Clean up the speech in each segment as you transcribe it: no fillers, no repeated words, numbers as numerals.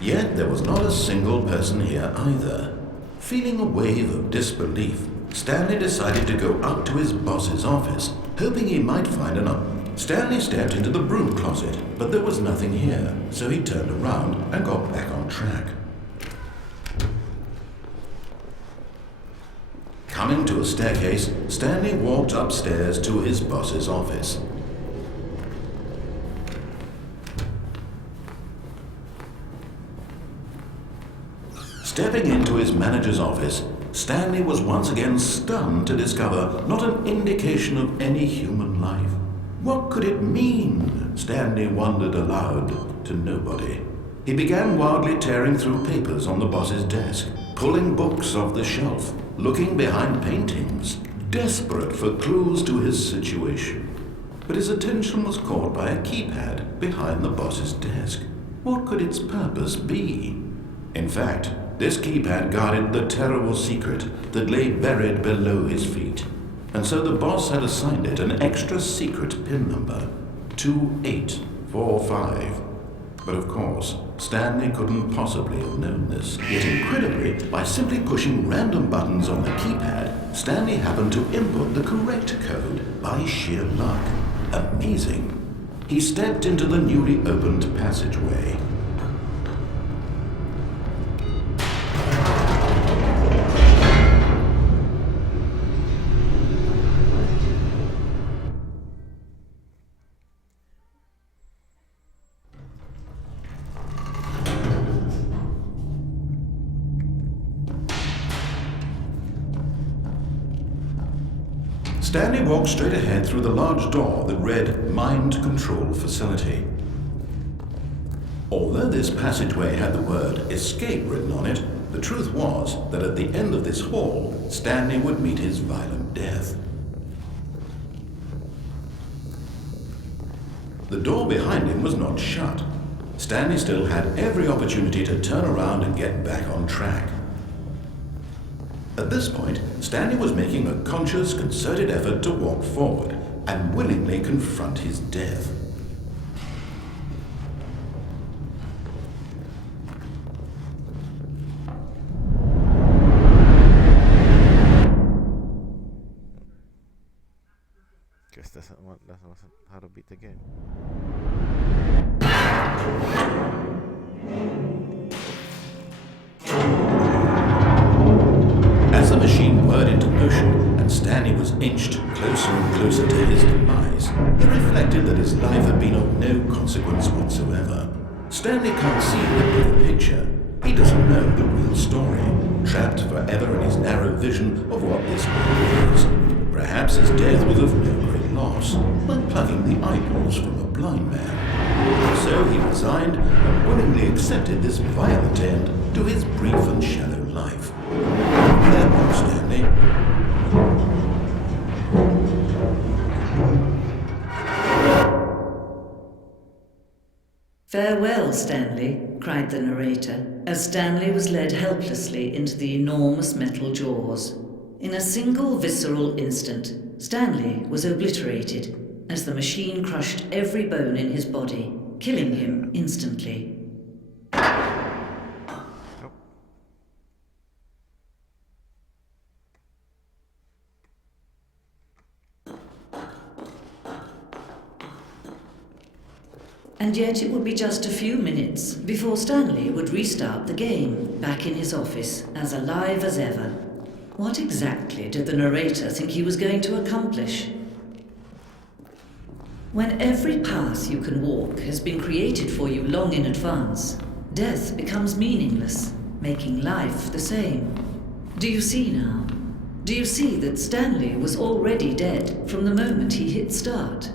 Yet there was not a single person here either. Feeling a wave of disbelief, Stanley decided to go up to his boss's office, hoping he might find Stanley stepped into the broom closet, but there was nothing here, so he turned around and got back on track. Coming to a staircase, Stanley walked upstairs to his boss's office. Stepping into his manager's office, Stanley was once again stunned to discover not an indication of any human life. What could it mean? Stanley wondered aloud to nobody. He began wildly tearing through papers on the boss's desk, pulling books off the shelf, looking behind paintings, desperate for clues to his situation. But his attention was caught by a keypad behind the boss's desk. What could its purpose be? In fact, this keypad guarded the terrible secret that lay buried below his feet. And so the boss had assigned it an extra secret PIN number, 2845. But of course, Stanley couldn't possibly have known this. Yet incredibly, by simply pushing random buttons on the keypad, Stanley happened to input the correct code by sheer luck. Amazing. He stepped into the newly opened passageway. Stanley walked straight ahead through the large door that read Mind Control Facility. Although this passageway had the word Escape written on it, the truth was that at the end of this hall, Stanley would meet his violent death. The door behind him was not shut. Stanley still had every opportunity to turn around and get back on track. At this point, Stanley was making a conscious, concerted effort to walk forward and willingly confront his death. Guess that's how to beat the game. As the machine whirred into motion and Stanley was inched closer and closer to his demise, he reflected that his life had been of no consequence whatsoever. Stanley can't see the bigger picture. He doesn't know the real story, trapped forever in his narrow vision of what this world is. Perhaps his death was of no great loss, like plucking the eyeballs from a blind man. So he resigned and willingly accepted this violent end to his brief and shallow life. Farewell, Stanley. Farewell, Stanley, cried the narrator, as Stanley was led helplessly into the enormous metal jaws. In a single visceral instant, Stanley was obliterated as the machine crushed every bone in his body, killing him instantly. And yet it would be just a few minutes before Stanley would restart the game, back in his office, as alive as ever. What exactly did the narrator think he was going to accomplish? When every path you can walk has been created for you long in advance, death becomes meaningless, making life the same. Do you see now? Do you see that Stanley was already dead from the moment he hit start?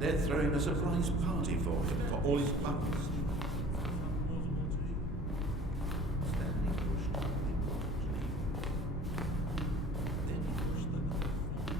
They're throwing a surprise party for him, for all his puppets. Stanley pushed the important lever. Then he pushed the knife forward.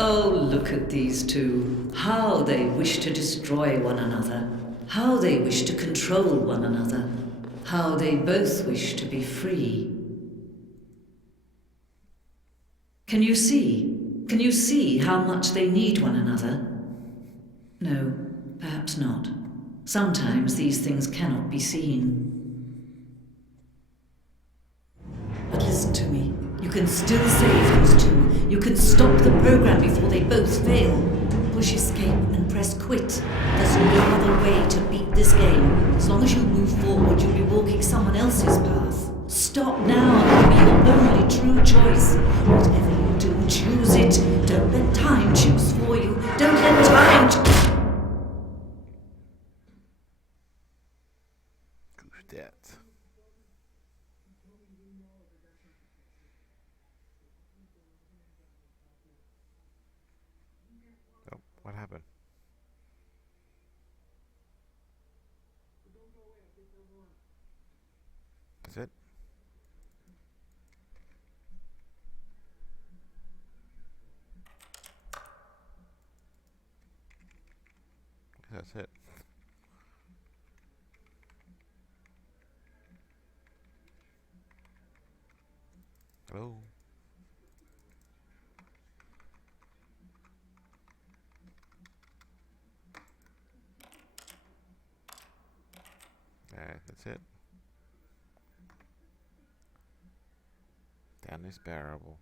Oh, look at these two. How they wish to destroy one another. How they wish to control one another. How they both wish to be free. Can you see? Can you see how much they need one another? No, perhaps not. Sometimes these things cannot be seen. But listen to me. You can still save these two. You can stop the program before they both fail. Push escape and press quit. There's no other way to beat this game. As long as you move forward, you'll be walking someone else's path. Stop now and be your only true choice. Whatever you do, choose it. Don't let time choose for you. Don't let time Who's that? Oh, what happened? That's it? That's it. Hello? Alright, that's it. Stanley Parable.